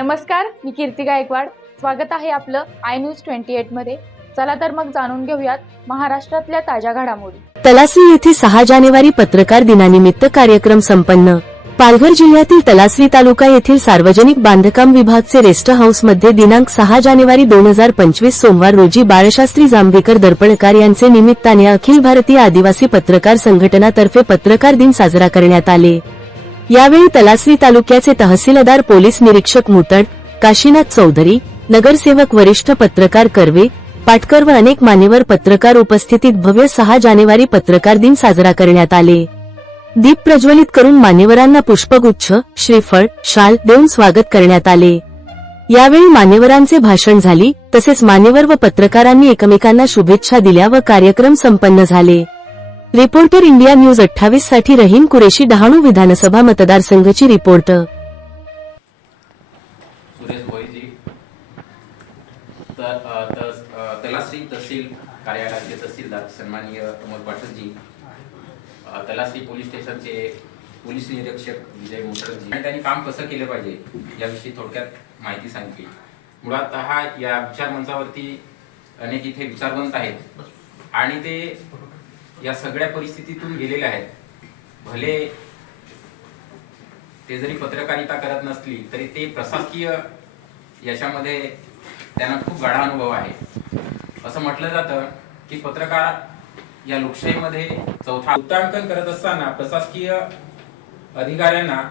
नमस्कार, मी कीर्ती गायकवाड. स्वागत आहे आपलं आय न्यूज 28 मध्ये. चला तर मग जाणून घेऊयात महाराष्ट्रातल्या ताज्या घडामोडी. तलासरी येथे 6 जानेवारी पत्रकार दिनानिमित्त कार्यक्रम संपन्न. पालघर जिल्ह्यातील तलासरी तालुका येथील सार्वजनिक बांधकाम विभागचे रेस्ट हाऊस मध्ये दिनांक 6 जानेवारी 2025 सोमवार रोजी बाळशास्त्री जांभेकर दर्पणकार यांचे निमित्ताने अखिल भारतीय आदिवासी पत्रकार संघटनातर्फे पत्रकार दिन साजरा करण्यात आले. यावेळी तलासरी तालुक्याचे तहसीलदार पोलीस निरीक्षक मुतड, काशीनाथ चौधरी, नगरसेवक वरिष्ठ पत्रकार कर्वे, पाटकर व अनेक मान्यवर पत्रकार उपस्थितीत भव्य 6 जानेवारी पत्रकार दिन साजरा करण्यात आले. दीप प्रज्वलित करून मान्यवरांना पुष्पगुच्छ, श्रीफळ, शाल देऊन स्वागत करण्यात आले. यावेळी मान्यवरांचे भाषण झाली, तसेच मान्यवर व पत्रकारांनी एकमेकांना शुभेच्छा दिल्या व कार्यक्रम संपन्न झाले. रिपोर्टर इंडिया न्यूज 28 साठी रहीम कुरेशी, डहाणू विधानसभा मतदारसंघाची रिपोर्ट. सुरेश भोईजी तलासरी तहसील कार्यालयाचे तहसीलदार सन्माननीय अमोल पाटीलजी, तलासरी पोलीस स्टेशनचे पोलीस निरीक्षक विजय मुसळजी आणि त्यांनी काम कसं केलं पाहिजे याविषयी थोडक्यात माहिती सांगितली. मुळात हा या विचारमंचावरती अनेक इथे विचारवंत आहेत आणि ते या सगळ्या परिस्थितीतून गेलेले आहेत. भले ते जरी पत्रकारिता करत नसली तरी ते प्रशासकीय याच्यामध्ये त्यांना खूप गाढा अनुभव आहे. असं म्हटलं जातं की पत्रकार या लोकशाहीमध्ये चौथा वृत्तांकन करत असताना प्रशासकीय अधिकाऱ्यांना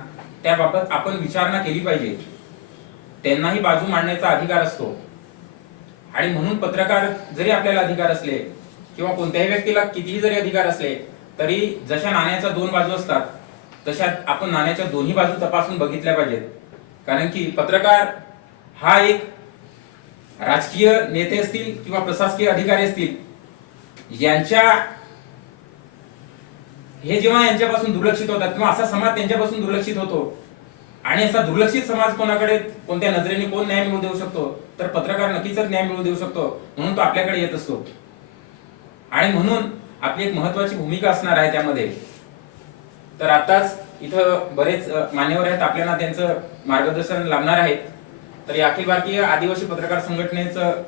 त्याबाबत आपण विचारणा केली पाहिजे. त्यांनाही बाजू मांडण्याचा अधिकार असतो आणि म्हणून पत्रकार जरी आपल्याला अधिकार असले किंवा कोणत्याही व्यक्तीला कितीही जरी अधिकार असले तरी जशा नाण्याच्या दोन बाजू असतात तशा आपण नाण्याच्या दोन्ही बाजू तपासून बघितल्या पाहिजेत. कारण की पत्रकार हा एक राजकीय नेते असतील किंवा प्रशासकीय अधिकारी असतील, हे जेव्हा यांच्यापासून दुर्लक्षित होतात किंवा असा समाज त्यांच्यापासून दुर्लक्षित होतो आणि असा दुर्लक्षित समाज कोणाकडे कोणत्या नजरेने कोण न्याय मिळवून देऊ शकतो तर पत्रकार नक्कीच न्याय मिळवून देऊ शकतो. म्हणून तो आपल्याकडे येत असतो आणि म्हणून आपली एक महत्वाची भूमिका असणार आहे त्यामध्ये. तर आताच इथं बरेच मान्यवर आहेत, आपल्याला त्यांचं मार्गदर्शन लाभणार आहेत. तर या अखिल भारतीय आदिवासी पत्रकार संघटनेचं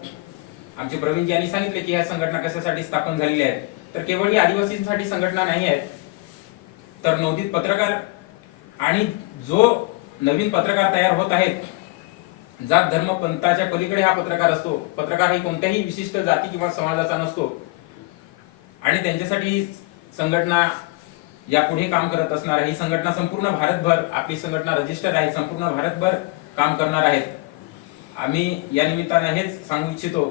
आमचे प्रवीणजी यांनी सांगितले की ह्या संघटना कशासाठी स्थापन झालेल्या आहेत. तर केवळ ही आदिवासींसाठी संघटना नाही आहेत, तर नवोदित पत्रकार आणि जो नवीन पत्रकार तयार होत आहेत, जात धर्म पंथाच्या पलीकडे हा पत्रकार असतो. पत्रकार ही कोणत्याही विशिष्ट जाती किंवा समाजाचा नसतो आणि त्यांच्यासाठी संघटना यापुढे काम करत असणार आहे. ही संघटना संपूर्ण भारतभर, आपली संघटना रजिस्टर्ड आहे, संपूर्ण भारतभर काम करणार आहेत. आम्ही या निमित्ताने हेच सांगू इच्छितो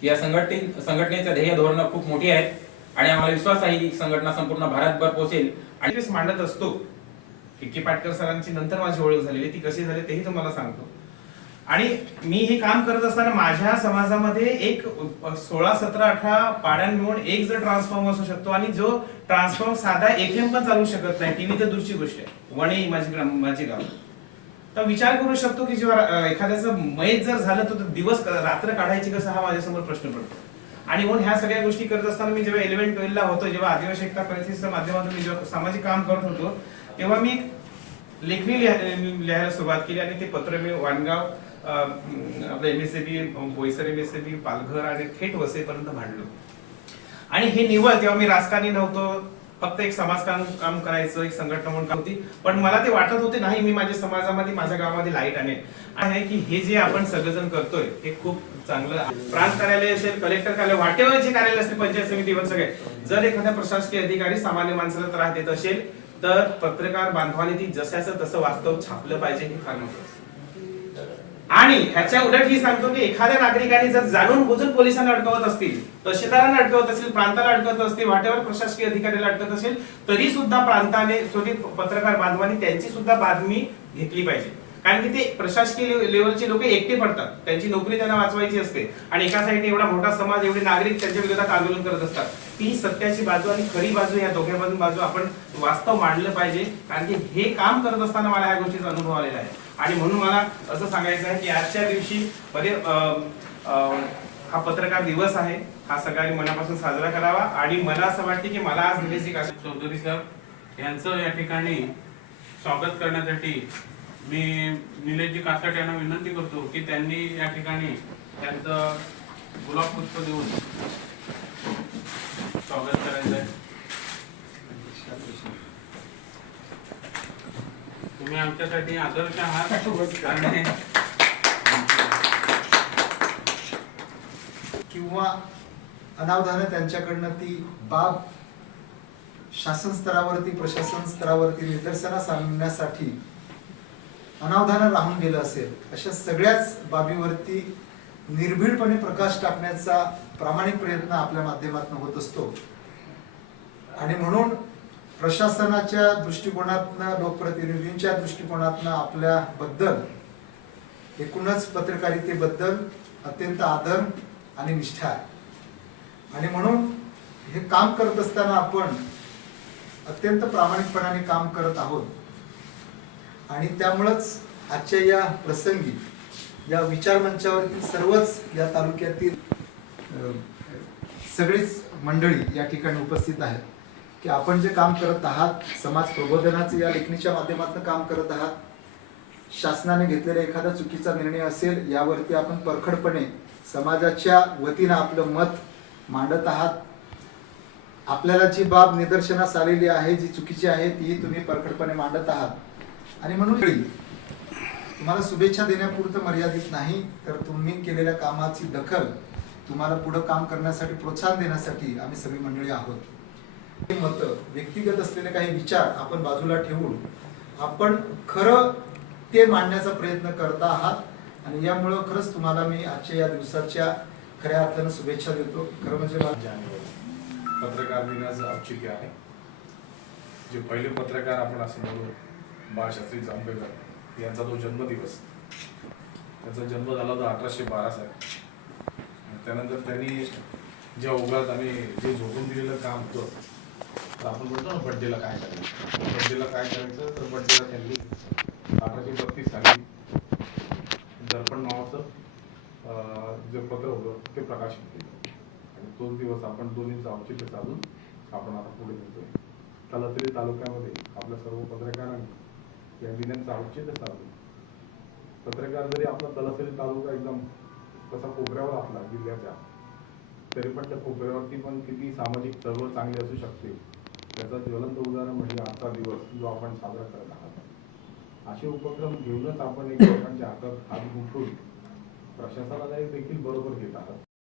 की या संघटनेचे ध्येय धोरण खूप मोठी आहेत आणि आम्हाला विश्वास आहे ही संघटना संपूर्ण भारतभर पोहोचेल. आणि मांडत असतो की पाटकर सरांची नंतर माझी ओळख झालेली, ती कशी झाली तेही तुम्हाला सांगतो. आणि मी हे काम करत असताना माझ्या समाजामध्ये एक 16, 17, 18 पाड्यां मिळून एक जर ट्रान्सफॉर्म असू शकतो आणि जो ट्रान्सफॉर्म साधा एफएम पण चालू शकत नाही, टीव्ही तर दूरची गोष्ट आहे. वणी माझी गाव. तर विचार करू शकतो की जेव्हा एखाद्याचं मयत जर झालं तर दिवस रात्र काढायची कसं, हा माझ्यासमोर प्रश्न पडतो. आणि म्हणून ह्या सगळ्या गोष्टी करत असताना मी जेव्हा 11-12 ला होतो, जेव्हा आदिवासी एकता परिषदेच्या माध्यमातून मी जेव्हा सामाजिक काम करत होतो, तेव्हा मी लेखणी लिहायला सुरुवात केली आणि ते पत्र मी वाणगाव, आपलं MSAB, बोईसर MSAB, पालघर आणि थेट वसईपर्यंत मांडलो. आणि हे निवळ तेव्हा मी राजकारणी नव्हतो, फक्त एक समाज काम करायचं, एक संघटना म्हणून होती. पण मला ते वाटत होते नाही, मी माझ्या समाजामध्ये, माझ्या गावामध्ये लाईट आणेल. आहे की हे जे आपण सगळेजण करतोय हे खूप चांगलं. प्रांत कार्यालय असेल, कलेक्टर कार्यालय, वाटेवर जे कार्यालय असते, पंचायत समितीवर सगळे, जर एखाद्या प्रशासकीय अधिकारी सामान्य माणसाला त्रास देत असेल तर पत्रकार बांधवांनी ती जशाचं तसं वास्तव छापलं पाहिजे, हे फार महत्त्वाचं. आणि ह्याच्या उलट ही सांगतो की एखाद्या नागरिकाने जर जाणून बुजून पोलिसांना अडकवत असतील, तहसीलदारांना अडकवत असतील, प्रांताला अडकवत असतील, वाटेवर प्रशासकीय अधिकाऱ्याला अडकवत असेल, तरी सुद्धा प्रांताने पत्रकार बांधवांनी त्यांची सुद्धा बातमी घेतली पाहिजे. कारण की ते प्रशासकीय लेवलचे लोक एकटे पडतात, त्यांची नोकरी त्यांना वाचवायची असते आणि एका साईडने एवढा मोठा समाज, एवढे नागरिक त्यांच्या विरोधात आंदोलन करत असतात. ती सत्याची बाजू आणि खरी बाजू, या दोघ्या बाजू आपण वास्तव मांडलं पाहिजे. कारण की हे काम करत असताना मला ह्या गोष्टीचा अनुभव आलेला आहे. आणि म्हणून मला असं सांगायचं आहे की आजच्या दिवशी हा पत्रकार दिवस आहे, हा सगळ्यांनी मनापासून साजरा करावा. आणि मला असं वाटतं की मला आज निलेश चौधरी साहेब यांचं या ठिकाणी स्वागत करण्यासाठी मी निलेशजी कासट यांना विनंती करतो की त्यांनी या ठिकाणी त्यांचं गुलाब पुष्प देऊन स्वागत करायचं आहे. तुम्ही आमच्यासाठी आदर्श आहात आणि किंवा अनावधानं त्यांच्याकडनं ती बाब शासन स्तरावरती प्रशासन स्तरावरती निदर्शनास आणण्यासाठी अनावधानं राहून गेलं असेल, अशा सगळ्याच बाबीवरती निर्भीडपणे प्रकाश टाकण्याचा प्रामाणिक प्रयत्न आपल्या माध्यमातून होत असतो. आणि म्हणून प्रशासनाच्या दृष्टिकोनातनं, लोकप्रतिनिधींच्या दृष्टिकोनातनं आपल्याबद्दल, एकूणच पत्रकारितेबद्दल अत्यंत आदर आणि निष्ठा आहे. आणि म्हणून हे काम करत असताना आपण अत्यंत प्रामाणिकपणाने काम करत आहोत. आणि त्यामुळंच आजच्या या प्रसंगी या विचारमंचावरती सर्वच या तालुक्यातील सगळीच मंडळी या ठिकाणी उपस्थित आहेत की आपण जे काम करत आहात, समाज प्रबोधनाचे या लेखणीच्या माध्यमातून काम करत आहात. शासनाने घेतलेला एखादा चुकीचा निर्णय असेल, यावरती आपण परखडपणे समाजाच्या वतीनं आपलं मत मांडत आहात. आपल्याला जी बाब निदर्शनास आलेली आहे, जी चुकीची आहे, ती तुम्ही परखडपणे मांडत आहात. आणि म्हणून तुम्हाला शुभेच्छा देण्यापुरतं मर्यादित नाही, तर तुम्ही केलेल्या कामाची दखल, तुम्हाला पुढे काम करण्यासाठी प्रोत्साहन देण्यासाठी आम्ही सगळी मंडळी आहोत. मत, व्यक्तिगत असलेले काही विचार आपण बाजूला ठेवून आपण खरं ते मांडण्याचा प्रयत्न करता आहात. आणि यामुळं खरंच तुम्हाला मी आजच्या या दिवसाच्या खऱ्या अर्थानं शुभेच्छा देतो. खरं म्हणजे जानेवारी पत्रकार दिनाचं औचित्य आहे. जे पहिले पत्रकार आपण असं म्हणू, बाळशास्त्री जांभेकर यांचा तो जन्मदिवस, त्याचा जन्म झाला होता 1812 साली. त्यानंतर त्यांनी ज्या ओघात आम्ही जे झोपून दिलेलं काम होतं, तर आपण म्हणतो ना बड्डेला काय करायचं, बड्डेला काय करायचं, तर बड्डेला त्यांनी 1832 साली दर्पण नावाचं जे पत्र होतं ते प्रकाशित केलं. आणि तोच दिवस आपण दोन्हीचं औचित्य साधून आपण आता पुढे नेतोय. तलासरी तालुक्यामध्ये आपल्या सर्व पत्रकारांनी या दिनांचं औचित्य साधून, पत्रकार जरी आपला तलासरी तालुका एकदम कसा कोपऱ्यावर असला जिल्ह्याच्या, तरी पण त्या कोपऱ्यावरती पण किती सामाजिक चळवळ चांगली असू शकते, त्याचं ज्वलंत उदाहरण म्हणजे आजचा दिवस जो आपण साजरा करत आहात. असे उपक्रम घेऊनच आपण एकमेकांच्या हातात हात गुंफून प्रशासनाला देखील बरोबर घेत आहात.